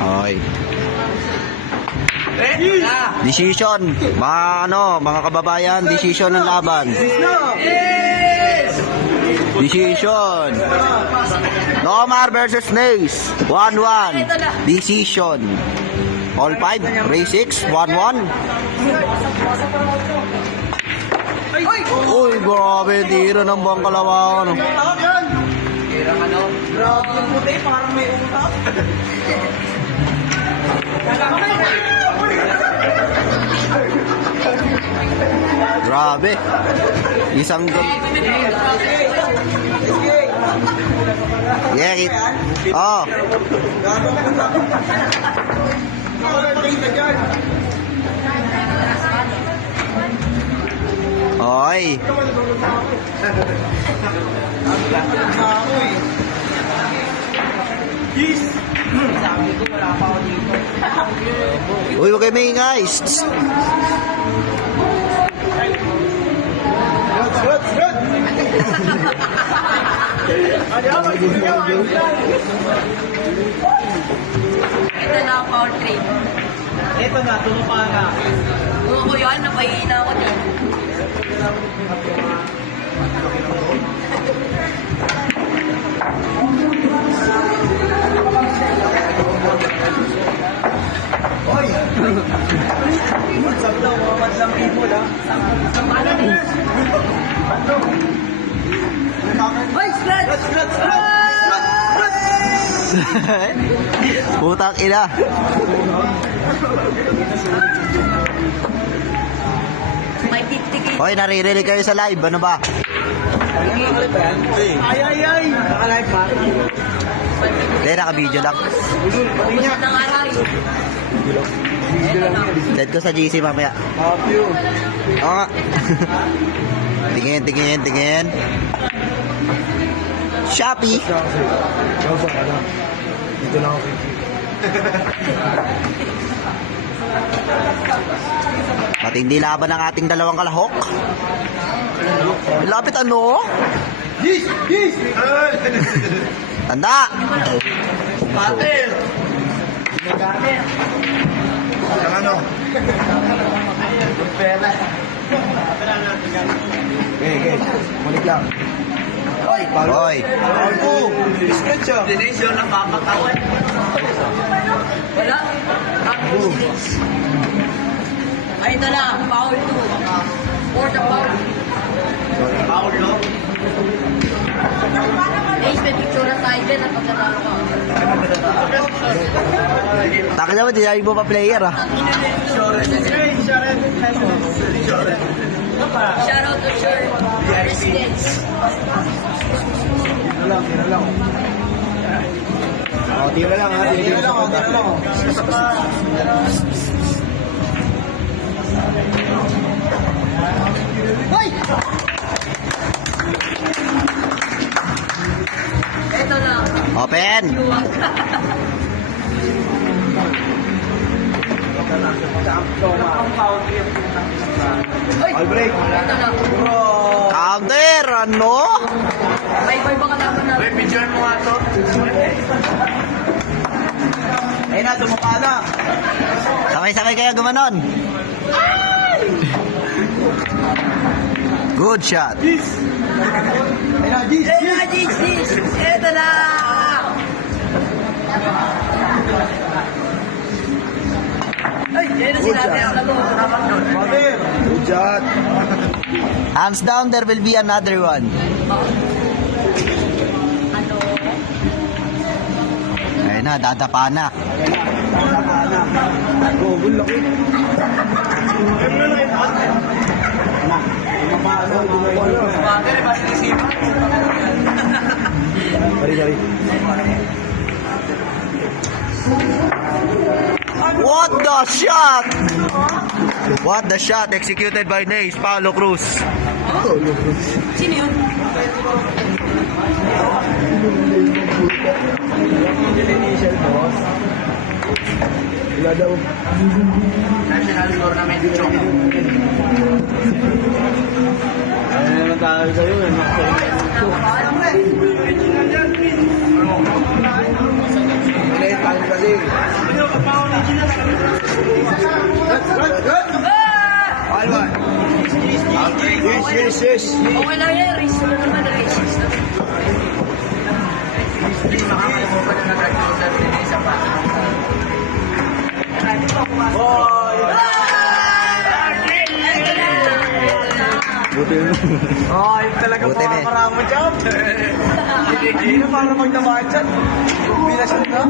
Okay. Decision. Mga kababayan, decision ng laban. Decision. Nomar versus Nace. 1-1. Decision. All 5. Race 6. 1-1. Uy, grabe. Tira ng Bangkalawakan. Grabe yung puti, parang may utak. Grabe. Isang Oh. Oy. Sabi ko, wala pa ako dito. Uy, wag kayo maingay. Ito na ang power trade. Ito na, tumapa na. Kung ako yan, napahihina ako dito. Hoy! Sabi daw, mamad lang people, ha? Hoy, scratch! Putang ina. May titikit. Hoy, naririnig kayo sa live. Ano ba? Ay! Naka-live pa? Hindi, naka-video lang. Nang aral. Send ko sa GC mamaya. Thank you. Oo nga. Tingin. Shopee. Dito lang ako. Matindi laban ng ating dalawang kalahok. Lapit ano? Yes! Tanda! Patel! Nagamit. Ang ano? Pera. Okay. Mulik lang. Hoy, Paulo. Hoy. Paulo. Discret siya. Dinesyo na papatawan. Wala. Ay, ito na. Power 2. For the power. Paulo, no? Ace, may picture na tayo din at pagkatalo ko. Taka naman, di mo pa player ah. Shout out to Sure Residence. Tira lang. Tira lang. Hoy! Ito na. Open! All break. Ito na. Counter! Ano? Bye-bye ba kalaban na? Picture mo nga to. Ayun na, tumapa na. Sabay-sabay kayo gumanon. Good shot. Ayun na, This. Ito na. Ay, yan na sinabi ang lalo. Good shot. Hands down, there will be another one. Ano? Ayun na, dadapa na. Oh, good luck. Sorry. What the shot? What the shot executed by Nace, Paulo Cruz. Sino yun? Initial boss. Wala daw. National tournament chok. Ano naman tayo sa'yo? Maliit lang kasi. Alwan. Yes. Okay lang yan, race mo naman, race. Hindi makakalimutan na nag-record din isa pa. Buti yun. Ay, talaga Buti, men. makakarama dyan. Hindi na para magdamaan dyan. Bilas yun na.